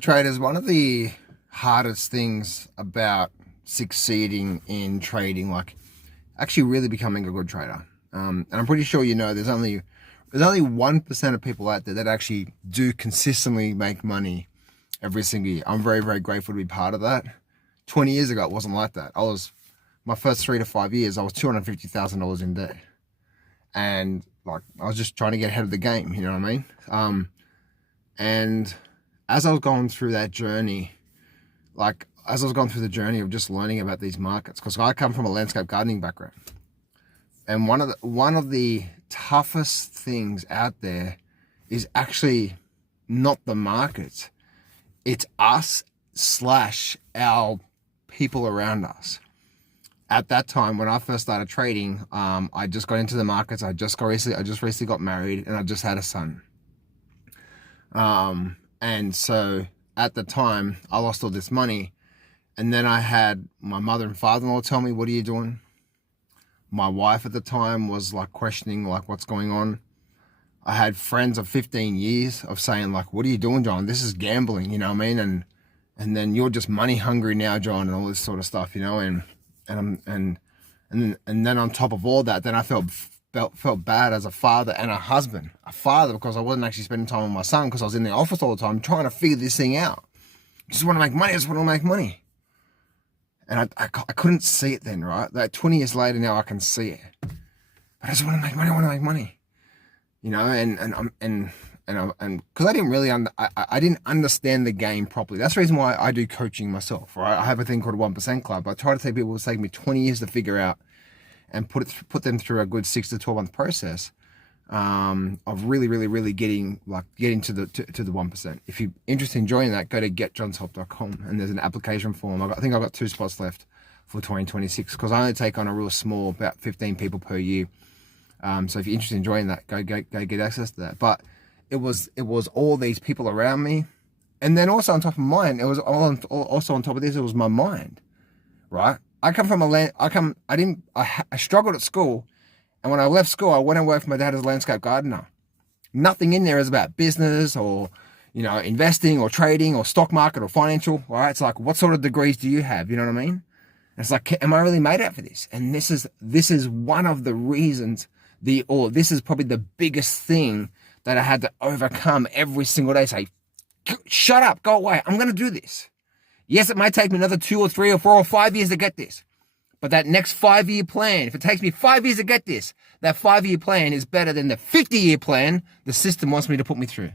Traders, one of the hardest things about succeeding in trading, like actually really becoming a good trader, and I'm pretty sure there's only 1% of people out there that actually do consistently make money every single year. I'm very, very grateful to be part of that. 20 years ago, it wasn't like that. My first 3 to 5 years, I was $250,000 in debt. And like, I was just trying to get ahead of the game, you know what I mean? And as I was going through that journey, the journey of just learning about these markets, because I come from a landscape gardening background. And one of the toughest things out there is actually not the market. It's us / our people around us. At that time, when I first started trading, I just got into the markets. I just recently got married, and I just had a son. And so at the time, I lost all this money, and then I had my mother and father-in-law tell me, "What are you doing?" My wife at the time was like questioning like what's going on. I had friends of 15 years of saying like, "What are you doing, John? This is gambling," you know what I mean? And then you're just money hungry now, John, and all this sort of stuff, you know. And then on top of all that, then I felt bad as a father and a husband. A father because I wasn't actually spending time with my son because I was in the office all the time trying to figure this thing out. I just want to make money. I just want to make money. And I couldn't see it then, right? Like 20 years later now, I can see it. But I just want to make money. I want to make money, you know. And because I didn't really I didn't understand the game properly. That's the reason why I do coaching myself, right? I have a thing called a 1% Club. I try to tell people it's taken me 20 years to figure out and put them through a good 6 to 12 month process of really getting to the 1%. If you're interested in joining that, go to getjohnshelp.com and there's an application form. I think I've got 2 spots left for 2026 because I only take on a real small, about 15 people per year. So if you're interested in joining that, go get access to that. But it was all these people around me, and then also on top of mine, it was also on top of this, it was my mind, right? I struggled at school. And when I left school, I went and worked for my dad as a landscape gardener. Nothing in there is about business or, investing or trading or stock market or financial, right? It's like, what sort of degrees do you have? You know what I mean? And it's like, am I really made out for this? And this is one of the reasons, this is probably the biggest thing that I had to overcome every single day. Say, shut up, go away. I'm going to do this. Yes, it might take me another 2 or 3 or 4 or 5 years to get this. But that next 5-year plan, if it takes me 5 years to get this, that 5-year plan is better than the 50-year plan the system wants me to put me through.